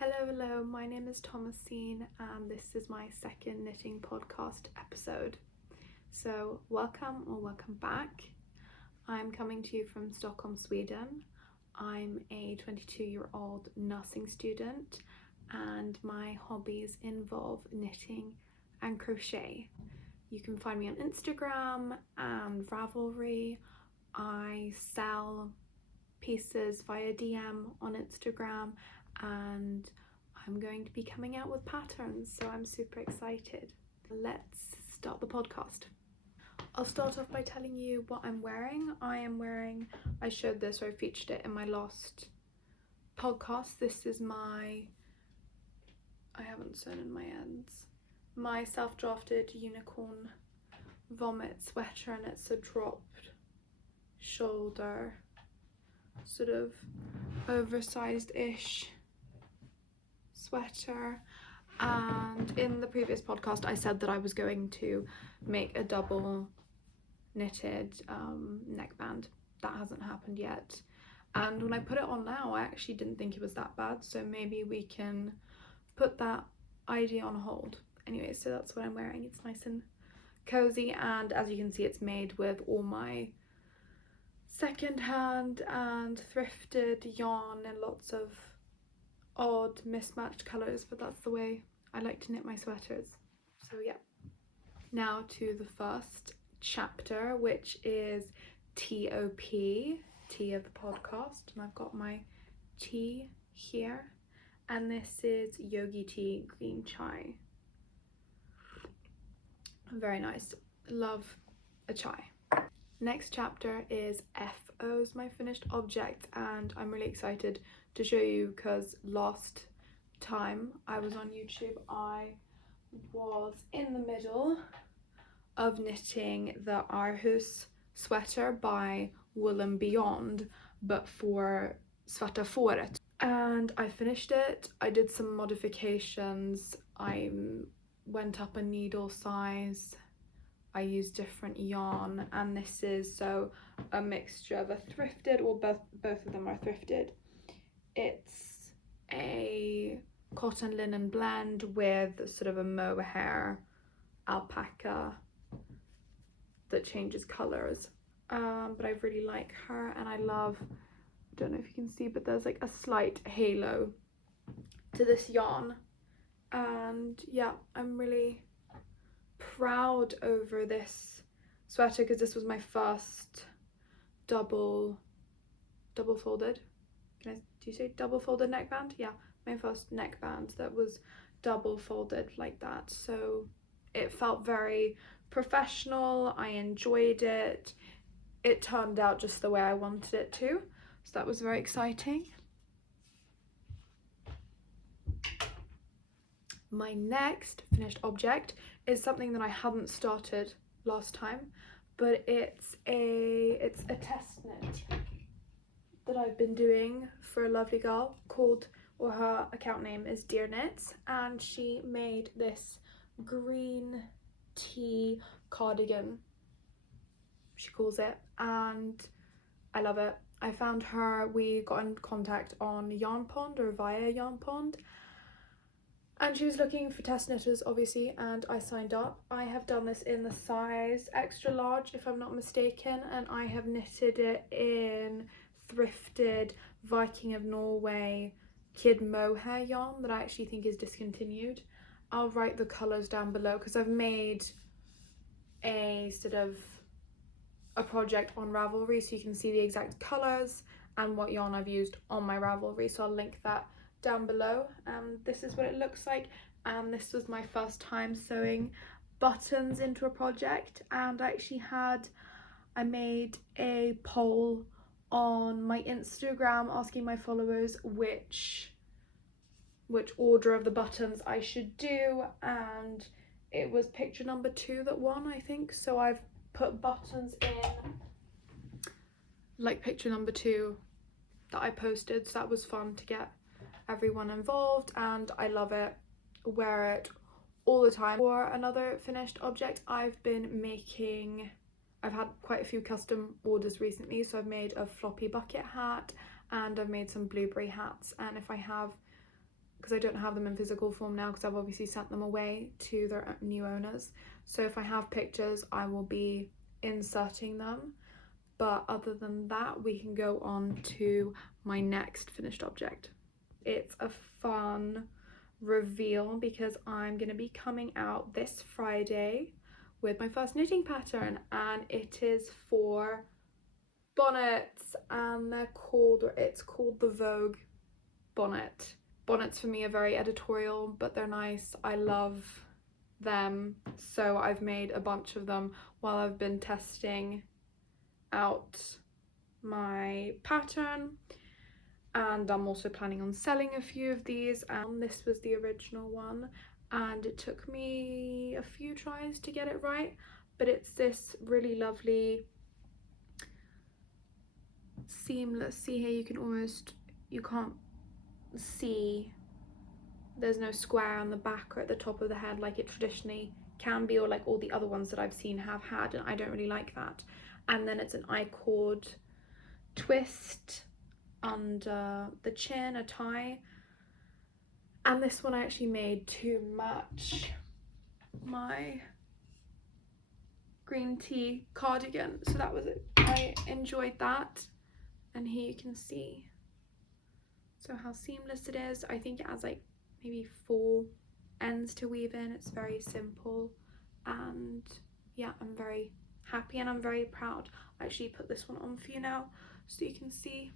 Hello, my name is Tomasine and this is my second knitting podcast episode. So welcome back. I'm coming to you from Stockholm, Sweden. I'm a 22-year-old nursing student and my hobbies involve knitting and crochet. You can find me on Instagram and Ravelry. I sell pieces via DM on Instagram and I'm going to be coming out with patterns, so I'm super excited. Let's start the podcast. I'll start off by telling you what I'm wearing. I showed this, or I featured it in my last podcast. This is I haven't sewn in my ends, my self-drafted unicorn vomit sweater, and it's a dropped shoulder, sort of oversized-ish sweater. And in the previous podcast I said that I was going to make a double knitted neckband. That hasn't happened yet, and when I put it on now I actually didn't think it was that bad, so maybe we can put that idea on hold. Anyway, so that's what I'm wearing. It's nice and cozy, and as you can see it's made with all my second-hand and thrifted yarn and lots of odd mismatched colours, but that's the way I like to knit my sweaters. So yeah, now to the first chapter, which is TOP, tea of the podcast, and I've got my tea here, and this is Yogi tea green chai. Very nice, love a chai. Next chapter is FO's, my finished object, and I'm really excited to show you because last time I was on YouTube I was in the middle of knitting the Aarhus sweater by Wool and Beyond, but for Svarta Fåret, and I finished it. I did some modifications, I went up a needle size, I used different yarn, and this is so a mixture of a thrifted, or both of them are thrifted. It's a cotton linen blend with sort of a mohair alpaca that changes colors, but I really like her, and I love, I don't know if you can see, but there's like a slight halo to this yarn, and yeah, I'm really proud over this sweater because this was my first double folded, do you say double folded neckband? Yeah, my first neckband that was double folded like that, so it felt very professional. I enjoyed it. It turned out just the way I wanted it to, so that was very exciting. My next finished object is something that I hadn't started last time, but it's a test knit that I've been doing for a lovely girl called, or her account name is Dear Knits, and she made this green tea cardigan, she calls it, and I love it. I found her, we got in contact on Yarn Pond, or via Yarn Pond, and she was looking for test knitters obviously, and I signed up. I have done this in the size extra large if I'm not mistaken, and I have knitted it in thrifted Viking of Norway kid mohair yarn that I actually think is discontinued. I'll write the colours down below because I've made a sort of a project on Ravelry, so you can see the exact colours and what yarn I've used on my Ravelry, so I'll link that down below. This is what it looks like, and this was my first time sewing buttons into a project, and I made a poll on my Instagram asking my followers which order of the buttons I should do, and it was picture number 2 that won, I think, so I've put buttons in like picture number 2 that I posted, so that was fun to get everyone involved, and I love it, wear it all the time. For another finished object, I've had quite a few custom orders recently, so I've made a floppy bucket hat and I've made some blueberry hats, and if I have because I don't have them in physical form now because I've obviously sent them away to their new owners. So if I have pictures, I will be inserting them. But other than that, we can go on to my next finished object. It's a fun reveal because I'm going to be coming out this Friday with my first knitting pattern, and it is for bonnets, and it's called the Vogue bonnet. Bonnets for me are very editorial, but they're nice. I love them, so I've made a bunch of them while I've been testing out my pattern, and I'm also planning on selling a few of these. And this was the original one, and it took me a few tries to get it right, but it's this really lovely seamless, see here, you can't see, there's no square on the back or at the top of the head like it traditionally can be, or like all the other ones that I've seen have had, and I don't really like that. And then it's an I-cord twist under the chin, a tie, and this one I actually made to match my green tea cardigan, so that was it. I enjoyed that, and here you can see so how seamless it is. I think it has like maybe 4 ends to weave in. It's very simple, and yeah, I'm very happy and I'm very proud. I actually put this one on for you now so you can see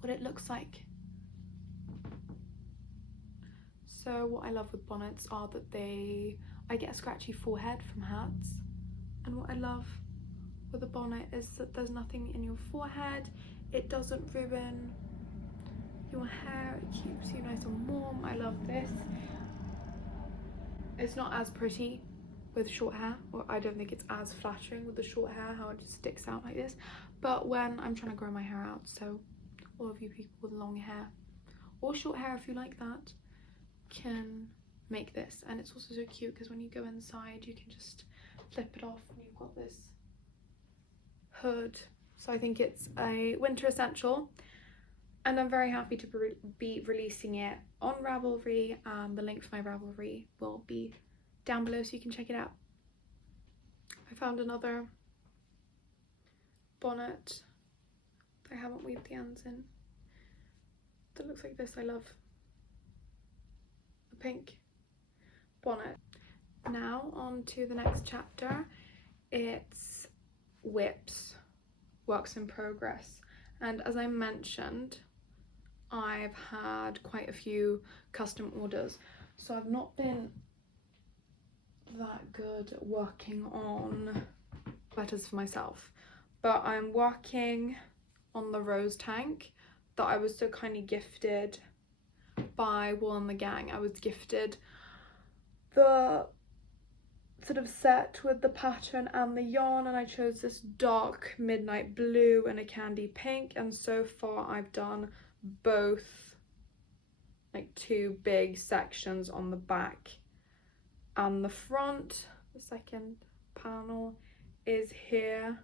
what it looks like. So what I love with bonnets are that I get a scratchy forehead from hats, and what I love with a bonnet is that there's nothing in your forehead. It doesn't ruin your hair, it keeps you nice and warm. I love this. It's not as pretty with short hair, or I don't think it's as flattering with the short hair, how it just sticks out like this, but when I'm trying to grow my hair out, so all of you people with long hair or short hair, if you like that, can make this. And it's also so cute because when you go inside you can just flip it off and you've got this hood. So I think it's a winter essential, and I'm very happy to be releasing it on Ravelry, and the link for my Ravelry will be down below so you can check it out. I found another bonnet that I haven't weaved the ends in that looks like this. I love the pink bonnet. Now on to the next chapter. It's whips, works in progress, and as I mentioned, I've had quite a few custom orders, so I've not been that good at working on letters for myself, but I'm working on the rose tank that I was so kindly gifted by Wool and the Gang. I was gifted the sort of set with the pattern and the yarn, and I chose this dark midnight blue and a candy pink, and so far I've done both, like 2 big sections on the back and the front. The second panel is here,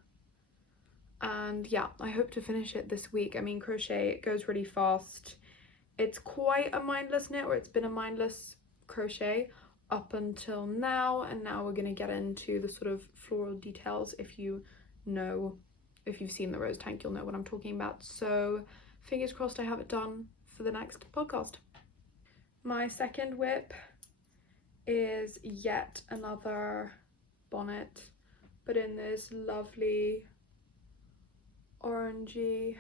and yeah, I hope to finish it this week. I mean, crochet, it goes really fast. It's quite a mindless knit, or it's been a mindless crochet up until now, and now we're going to get into the sort of floral details. If you've seen the rose tank, you'll know what I'm talking about. So fingers crossed I have it done for the next podcast. My second whip is yet another bonnet, but in this lovely orangey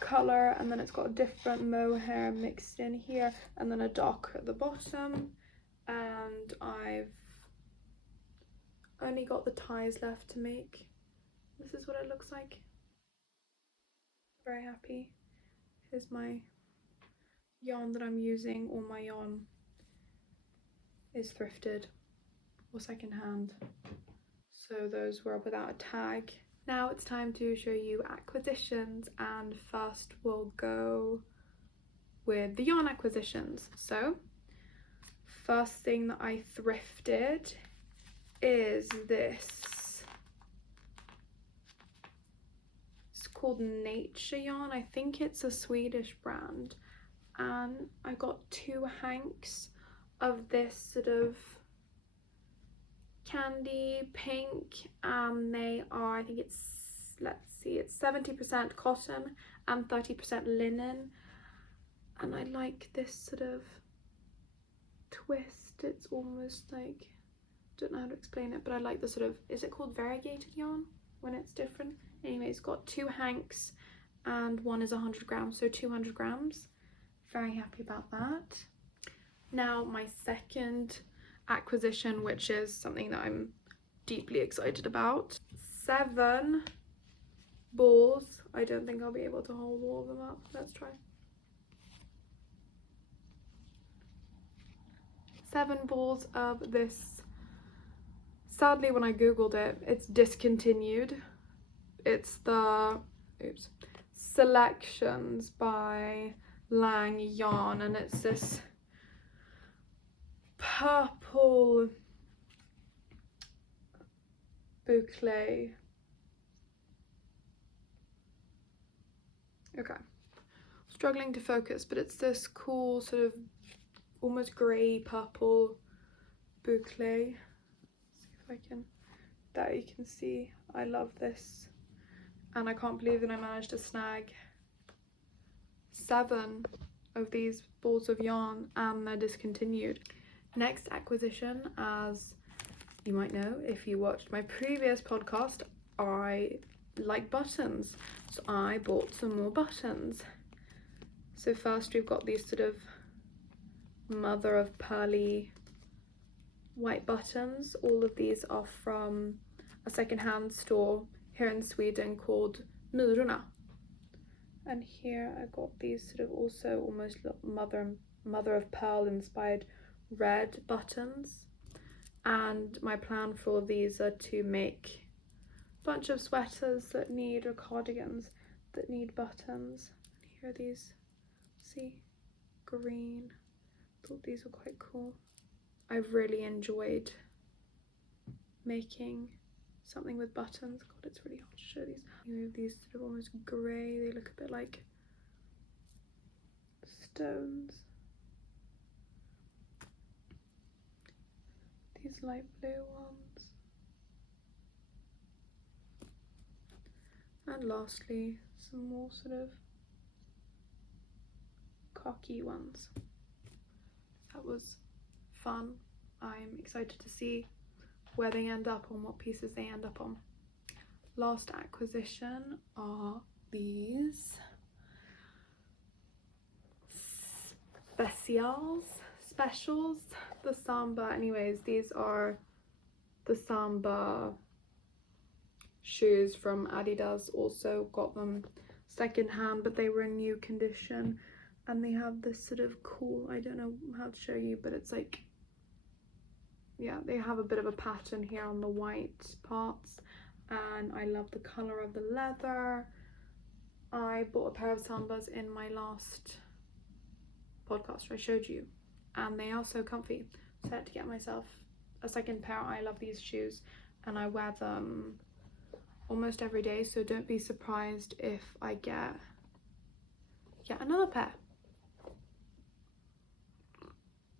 colour, and then it's got a different mohair mixed in here, and then a dark at the bottom, and I've only got the ties left to make. This is what it looks like. Very happy. Here's my yarn that I'm using. All my yarn is thrifted or secondhand, so those were without a tag. Now it's time to show you acquisitions, and first we'll go with the yarn acquisitions. So first thing that I thrifted is this. It's called Nature Yarn. I think it's a Swedish brand, and I got 2 hanks of this sort of candy pink, and they are, I think it's, let's see, it's 70% cotton and 30% linen, and I like this sort of twist. It's almost like, don't know how to explain it, but I like the sort of, is it called variegated yarn when it's different? Anyway, it's got 2 hanks and one is 100 grams, so 200 grams. Very happy about that. Now my second acquisition, which is something that I'm deeply excited about. 7 balls. I don't think I'll be able to hold all of them up. Let's try. 7 balls of this. Sadly, when I googled it, it's discontinued. It's the Selections by Lang yarn, and it's this purple boucle. Okay, struggling to focus, but it's this cool sort of almost grey purple boucle. See if I can, there you can see, I love this, and I can't believe that I managed to snag 7 of these balls of yarn and they're discontinued. Next acquisition, as you might know if you watched my previous podcast, I like buttons, so I bought some more buttons. So first we've got these sort of mother of pearly white buttons. All of these are from a secondhand store here in Sweden called Mili. And here I got these sort of also almost mother of pearl inspired red buttons. And my plan for all of these are to make a bunch of sweaters that need, or cardigans that need buttons. And here are these, see, green. Thought these were quite cool. I've really enjoyed making something with buttons. God, it's really hard to show these. We have these sort of almost grey, they look a bit like stones. These light blue ones. And lastly, some more sort of khaki ones. That was fun. I'm excited to see where they end up, on what pieces they end up on. Last acquisition are these specials, the Samba. Anyways, these are the Samba shoes from Adidas. Also got them secondhand, but they were in new condition, and they have this sort of cool, I don't know how to show you, but it's like, yeah, they have a bit of a pattern here on the white parts, and I love the color of the leather. I bought a pair of Sambas in my last podcast I showed you, and they are so comfy, so I had to get myself a second pair. I love these shoes and I wear them almost every day, so don't be surprised if I get another pair.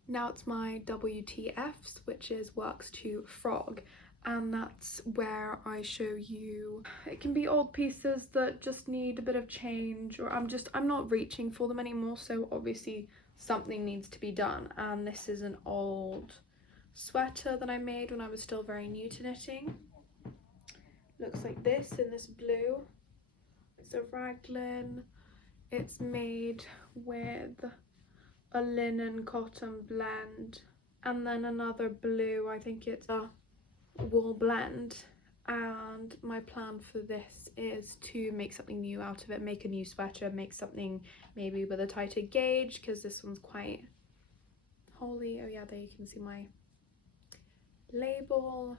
Now it's my WTFs, which is works to frog, and that's where I show you, it can be old pieces that just need a bit of change, or I'm not reaching for them anymore, so obviously something needs to be done. And this is an old sweater that I made when I was still very new to knitting. Looks like this in this blue. It's a raglan. It's made with a linen cotton blend, and then another blue, I think it's a wool blend. And my plan for this is to make something new out of it, make a new sweater, make something maybe with a tighter gauge, because this one's quite holey. Oh yeah, there you can see my label.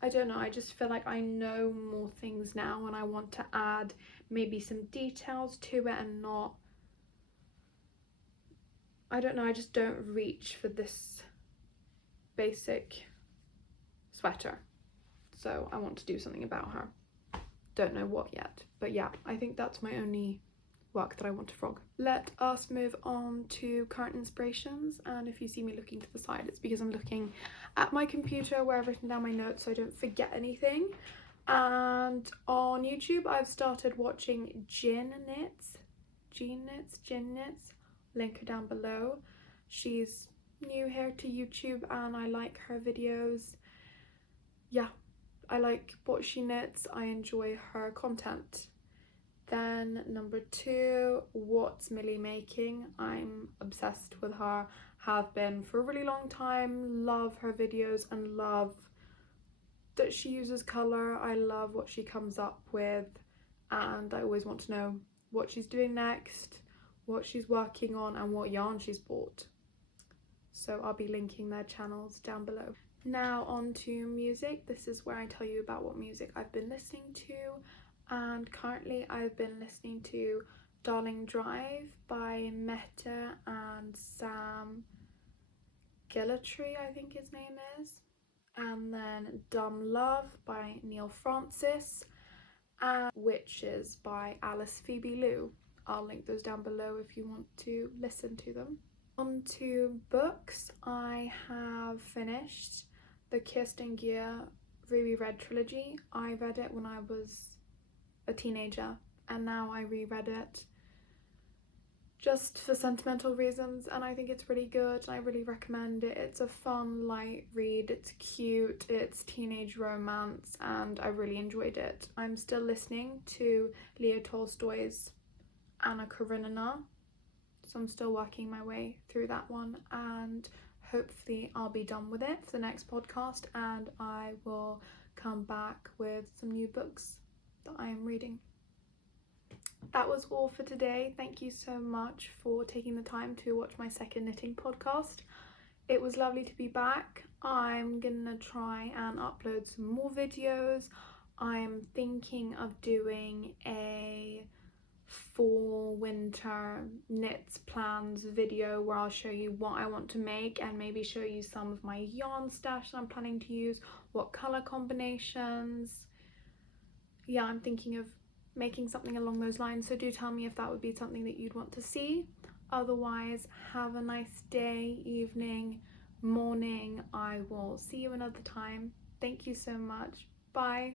I don't know, I just feel like I know more things now and I want to add maybe some details to it, and not, I don't know, I just don't reach for this basic sweater. So I want to do something about her. Don't know what yet, but yeah, I think that's my only work that I want to vlog. Let us move on to current inspirations, and if you see me looking to the side, it's because I'm looking at my computer where I've written down my notes so I don't forget anything. And on YouTube I've started watching Ginknits, link her down below. She's new here to YouTube and I like her videos. Yeah, I like what she knits, I enjoy her content. Then number 2, what's Mili making? I'm obsessed with her, have been for a really long time, love her videos and love that she uses colour. I love what she comes up with and I always want to know what she's doing next, what she's working on and what yarn she's bought. So I'll be linking their channels down below. Now on to music. This is where I tell you about what music I've been listening to, and currently I've been listening to Darling Drive by Meta and Sam Gillatry, I think his name is, and then Dumb Love by Neil Francis, and Witches by Alice Phoebe Lou. I'll link those down below if you want to listen to them. On to books. I have finished the Kirsten Gier Ruby Red trilogy. I read it when I was a teenager and now I reread it just for sentimental reasons, and I think it's really good and I really recommend it. It's a fun, light read, it's cute, it's teenage romance, and I really enjoyed it. I'm still listening to Leo Tolstoy's Anna Karenina, so I'm still working my way through that one, and hopefully I'll be done with it for the next podcast and I will come back with some new books that I am reading. That was all for today. Thank you so much for taking the time to watch my second knitting podcast. It was lovely to be back. I'm gonna try and upload some more videos. I'm thinking of doing a fall winter knits plans video where I'll show you what I want to make and maybe show you some of my yarn stash that I'm planning to use, what colour combinations. Yeah, I'm thinking of making something along those lines, so do tell me if that would be something that you'd want to see. Otherwise, have a nice day, evening, morning. I will see you another time. Thank you so much. Bye.